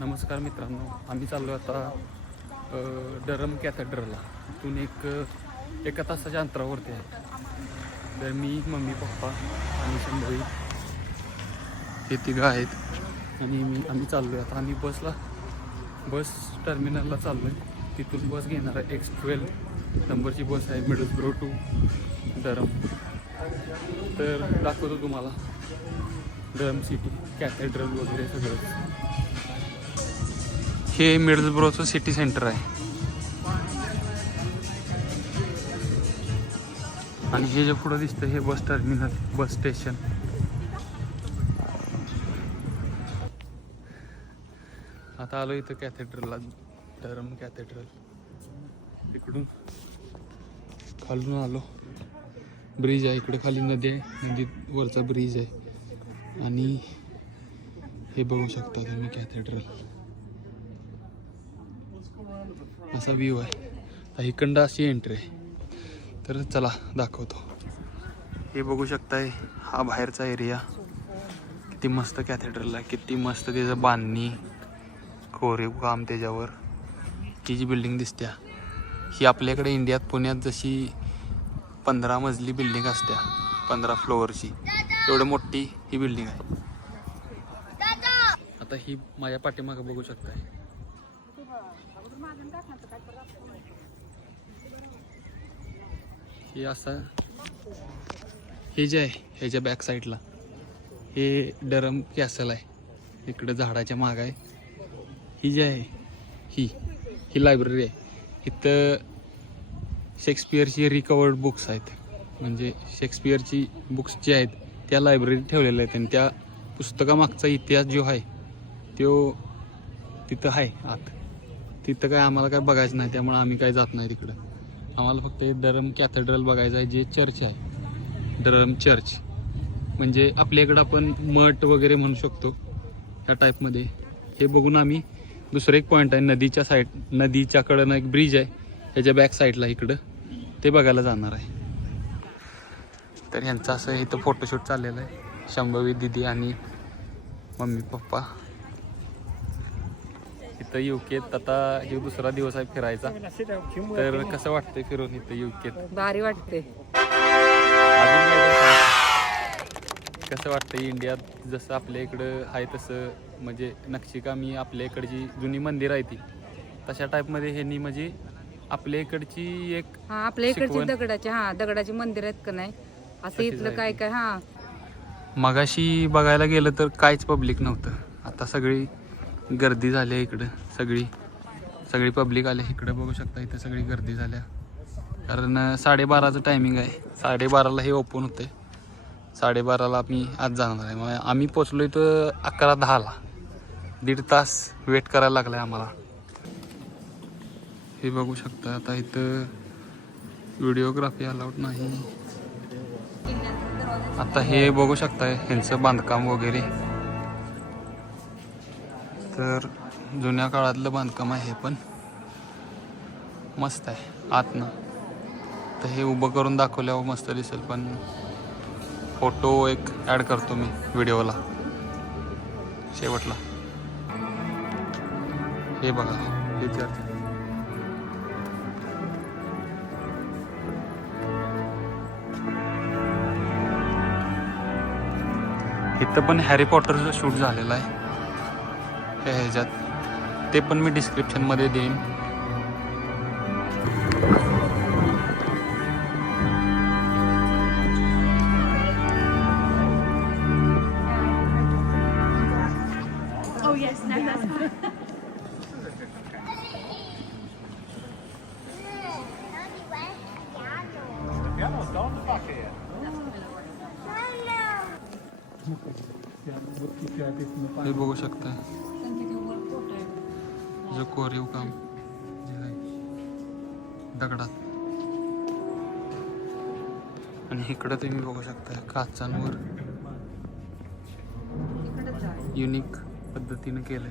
नमस्कार मित्रांनो आम्ही चाललो आता डरम कॅथेड्रलला. तिथून एक एका तासाच्या अंतरावरती आहे. तर मी मम्मी पप्पा आणि शंभवी हे तिघं आहेत. आणि मी आम्ही चाललो आहे आता आम्ही बसला बस टर्मिनलला चाललो आहे तिथून बस घेणार आहे एक्स ट्वेल्व नंबरची बस आहे मिडल ब्रो टू डरम. तर दाखवतो तुम्हाला. डरम सिटी कॅथेड्रल वगैरे सगळं. हे मिडलब्रोचं सिटी सेंटर आहे. आणि हे जे पुढं दिसतं हे बस टर्मिनल बस स्टेशन. आता आलो इथं कॅथेड्रलला धरम कॅथेड्रल. इकडून खालून आलो. ब्रिज आहे इकडे खाली नदी आहे नदीत वरचा ब्रिज आहे. आणि हे बघू शकता तुम्ही कॅथेड्रल. असा व्ह्यू आहे. आता इकडं अशी एंट्री आहे. तर चला दाखवतो. हे बघू शकताय हा बाहेरचा एरिया किती मस्त कॅथेड्रल आहे. किती मस्त त्याचं बांधणी कोरीव काम त्याच्यावर. ही जी बिल्डिंग दिसत्या. ही आपल्याकडे इंडियात पुण्यात जशी पंधरा मजली बिल्डिंग असत्या. पंधरा फ्लोअरची एवढी मोठी ही बिल्डिंग आहे. आता ही माझ्या पाठीमागं बघू शकताय. हे असं. हे जे आहे ह्याच्या बॅक साईडला हे डरम कॅसल आहे. इकडं झाडाच्या माग आहे. ही जी आहे ही ही लायब्ररी आहे. इथं शेक्सपियरची रिकवर्ड बुक्स आहेत. म्हणजे शेक्सपियरची बुक्स जे आहेत त्या लायब्ररीत ठेवलेल्या आहेत. आणि त्या पुस्तकामागचा इतिहास जो आहे तो तिथं आहे आत. तिथं काय आम्हाला काय बघायचं नाही त्यामुळे आम्ही काय जात नाही तिकडं. आम्हाला फक्त हे डरम कॅथेड्रल बघायचं आहे जे चर्च आहे. Durham church. म्हणजे आपल्या इकडं आपण मठ वगैरे म्हणू शकतो त्या टाईपमध्ये. हे बघून आम्ही दुसरं एक पॉईंट आहे नदीच्या साईड नदीच्याकडनं एक ब्रिज आहे त्याच्या बॅक साईडला इकडं. ते बघायला जाणार आहे. तर ह्यांचं असं इथं फोटोशूट चाललेलं आहे. शंभवी दिदी आणि मम्मी पप्पा. इथं युकेत आता हे दुसरा दिवस आहे फिरायचा तर कसं वाटतंय फिरून इथं युकेत भारी वाटते? कसं वाटतं इंडियात जसं आपल्या इकडं आहे तसं म्हणजे नक्षीकामी आपल्या इकडची जुनी मंदिर आहे ती तशा टाईपमध्ये ह्यांनी म्हणजे आपल्या इकडची एक हा आपल्या इकडची. दगडाची हा दगडाची मंदिर आहेत का नाही असं इथलं काय. काय हा मगाशी बघायला गेलं तर काहीच पब्लिक नव्हतं आता सगळी गर्दी झाली आहे इकडं सगळी. सगळी पब्लिक आले. इकडं बघू शकता इथं सगळी गर्दी झाल्या. कारण साडेबाराचं टायमिंग आहे. साडेबाराला हे ओपन होते साडेबाराला आम्ही आज जाणार आहे. मग आम्ही पोचलो इथं अकरा दहाला. दीड तास वेट करायला लागला आहे आम्हाला. हे बघू शकता आता इथं व्हिडिओग्राफी अलाउड नाही. आता हे बघू शकताय ह्यांचं बांधकाम वगैरे. तर जुन्या काळातलं बांधकाम आहे हे पण मस्त आहे आतनं. तर हे उभं करून दाखवल्यावर मस्त दिसेल पण फोटो एक ॲड करतो मी व्हिडिओला. शेवटला. हे बघा हे इथं पण हॅरी पॉटरचं शूट झालेलं आहे. हे ह्याच्यात. ते पण मी डिस्क्रिप्शनमध्ये देईन. Oh, that's fine. हे बघू शकता. जो कोरीव काम. दगडात. आणि इकडं तुम्ही बघू शकता काचांवर युनिक पद्धतीनं केलंय.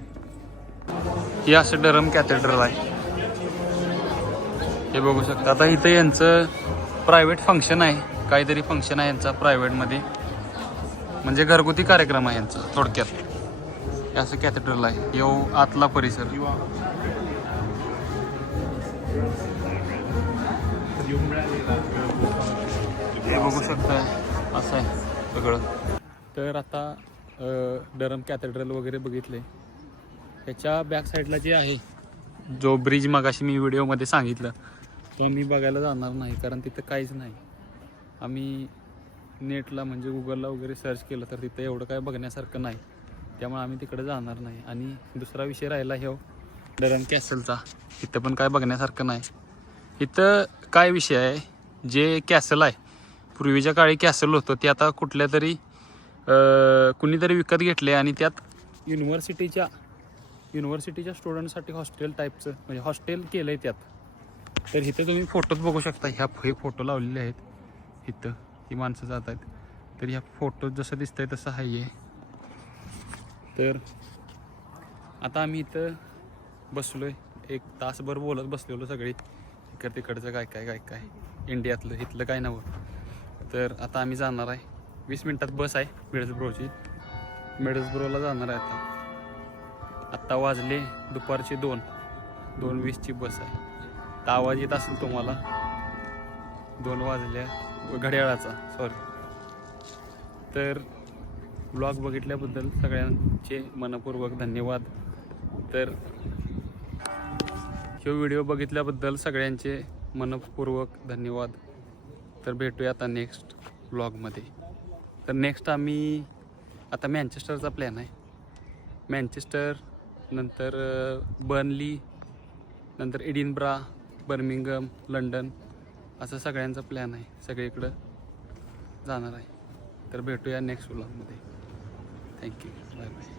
हे असं डरम कॅथेड्रल आहे. हे बघू शकता. आता इथं यांचं प्रायव्हेट फंक्शन आहे. काहीतरी फंक्शन आहे यांचा प्रायव्हेटमध्ये म्हणजे घरगुती कार्यक्रम आहे यांचा थोडक्यात. हे असं कॅथेड्रल आहे. यो आतला परिसर. हे बघू शकता असं आहे सगळं. तर आता डरम कॅथेड्रल वगैरे बघितले. त्याच्या बॅक साईडला जे आहे जो ब्रिज मगाशी मी व्हिडिओमध्ये सांगितलं तो आम्ही बघायला जाणार नाही कारण तिथं काहीच नाही. आम्ही नेटला म्हणजे गुगलला वगैरे सर्च केलं तर तिथं एवढं काय बघण्यासारखं नाही. त्यामुळे आम्ही तिकडे जाणार नाही. आणि दुसरा विषय राहिला ह्यो डरन कॅसलचा. इथं पण काय बघण्यासारखं नाही. इथं काय विषय आहे? जे कॅसल आहे पूर्वीच्या काळी कॅसल होतं ते आता कुठल्या तरी कुणीतरी विकत घेतले आणि त्यात युनिव्हर्सिटीच्या युनिव्हर्सिटीच्या स्टुडंटसाठी हॉस्टेल टाईपचं म्हणजे हॉस्टेल केलं आहे त्यात. तर इथं तुम्ही फोटोच बघू शकता. ह्या हे फोटो लावलेले आहेत. इथं. ही माणसं जात आहेत. तर ह्या फोटो जसं दिसतंय तसं आहे तर आता आम्ही इथं बसलोय. एक तासभर बोलत बसलेलो सगळी. इकडं तिकडचं काय काय काय काय. इंडियातलं इथलं काय नवं. तर आता आम्ही जाणार आहे. वीस मिनटात बस आहे मिडसब्रोची मिडसब्रोला जाणार आहे आता. आत्ता वाजले दुपारचे दोन. दोन वीसची बस आहे. तर आवाज येत असेल तुम्हाला. दोन वाजल्या घड्याळाचा. सॉरी तर ब्लॉग बघितल्याबद्दल सगळ्यांचे मनपूर्वक धन्यवाद. तर ह्यो व्हिडिओ बघितल्याबद्दल सगळ्यांचे मनपूर्वक धन्यवाद. तर भेटूया आता नेक्स्ट ब्लॉगमध्ये तर नेक्स्ट आम्ही आता मँचेस्टरचा प्लॅन आहे. मँचेस्टर नंतर बर्नली नंतर एडिनब्रा बर्मिंगम लंडन असं सगळ्यांचा प्लॅन आहे. सगळीकडं जाणार आहे. तर भेटूया नेक्स्ट व्लॉगमध्ये थँक्यू बाय बाय